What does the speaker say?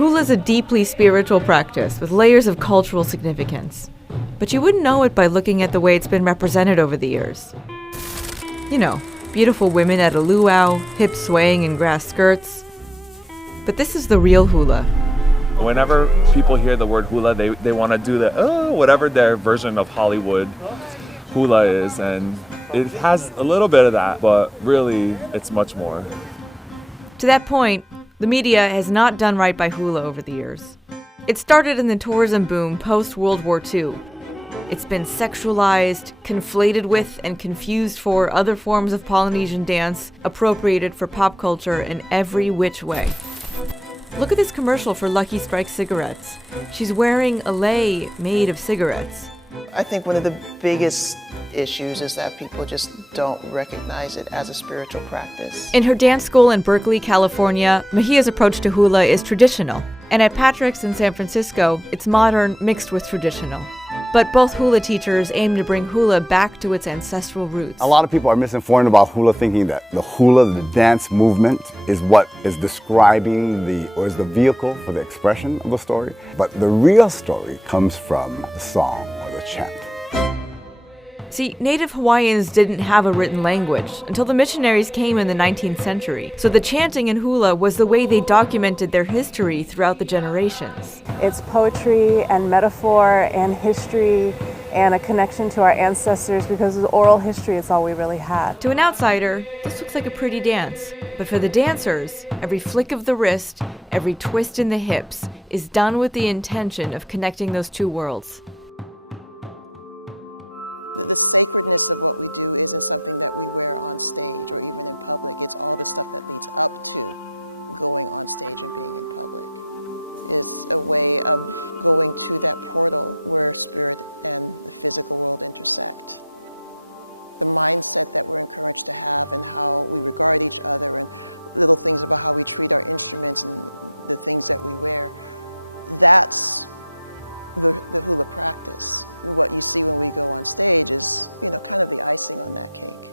Hula is a deeply spiritual practice with layers of cultural significance. But you wouldn't know it by looking at the way it's been represented over the years. You know, beautiful women at a luau, hips swaying in grass skirts. But this is the real hula. Whenever people hear the word hula, they want to do the, whatever their version of Hollywood hula is. And it has a little bit of that, but really it's much more. To that point, the media has not done right by hula over the years. It started in the tourism boom post-World War II. It's been sexualized, conflated with, and confused for other forms of Polynesian dance, appropriated for pop culture in every which way. Look at this commercial for Lucky Strike cigarettes. She's wearing a lei made of cigarettes. I think one of the biggest issues is that people just don't recognize it as a spiritual practice. In her dance school in Berkeley, California, Mahia's approach to hula is traditional. And at Patrick's in San Francisco, it's modern mixed with traditional. But both hula teachers aim to bring hula back to its ancestral roots. A lot of people are misinformed about hula, thinking that the hula, the dance movement, is what is describing or is the vehicle for the expression of the story. But the real story comes from the song or the chant. See, Native Hawaiians didn't have a written language until the missionaries came in the 19th century. So the chanting in hula was the way they documented their history throughout the generations. It's poetry and metaphor and history and a connection to our ancestors, because with oral history, it's all we really had. To an outsider, this looks like a pretty dance. But for the dancers, every flick of the wrist, every twist in the hips is done with the intention of connecting those two worlds. The sacredness of what we do isn't something that we wear on stage or even in public. It's all the stuff that leads up to going on stage and being in public. It's a way of going to that portal where spirit and the physical world intersect. The mindset that we're encouraged to have and how we regard each other and little things about how we treat our instruments and the things that we wear, that's the hula practice. And what you see when we go on stage is, kind of the icing on that cake.